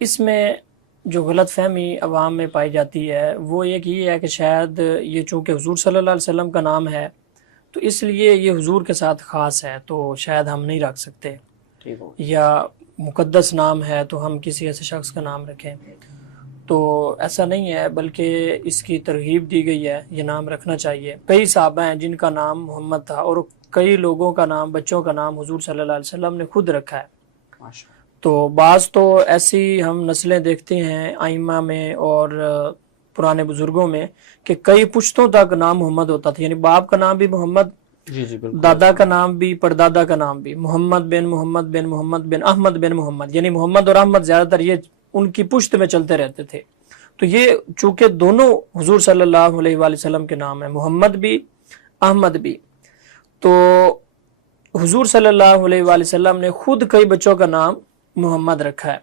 اس میں جو غلط فہمی عوام میں پائی جاتی ہے وہ ایک یہ ہے کہ شاید یہ چونکہ حضور صلی اللہ علیہ وسلم کا نام ہے تو اس لیے یہ حضور کے ساتھ خاص ہے تو شاید ہم نہیں رکھ سکتے، یا مقدس نام ہے تو ہم کسی ایسے شخص کا نام رکھیں، تو ایسا نہیں ہے، بلکہ اس کی ترغیب دی گئی ہے، یہ نام رکھنا چاہیے۔ کئی صحابہ ہیں جن کا نام محمد تھا، اور کئی لوگوں کا نام، بچوں کا نام حضور صلی اللہ علیہ وسلم نے خود رکھا ہے۔ تو بعض تو ایسی ہم نسلیں دیکھتے ہیں ائمہ میں اور پرانے بزرگوں میں کہ کئی پشتوں تک نام محمد ہوتا تھا، یعنی باپ کا نام بھی محمد، دادا کا نام بھی، پردادا کا نام بھی، محمد بن محمد بن محمد بن احمد بن محمد، یعنی محمد اور احمد زیادہ تر یہ ان کی پشت میں چلتے رہتے تھے۔ تو یہ چونکہ دونوں حضور صلی اللہ علیہ وآلہ وسلم کے نام ہیں، محمد بھی احمد بھی، تو حضور صلی اللہ علیہ وآلہ وسلم نے خود کئی بچوں کا نام محمد رکھا ہے۔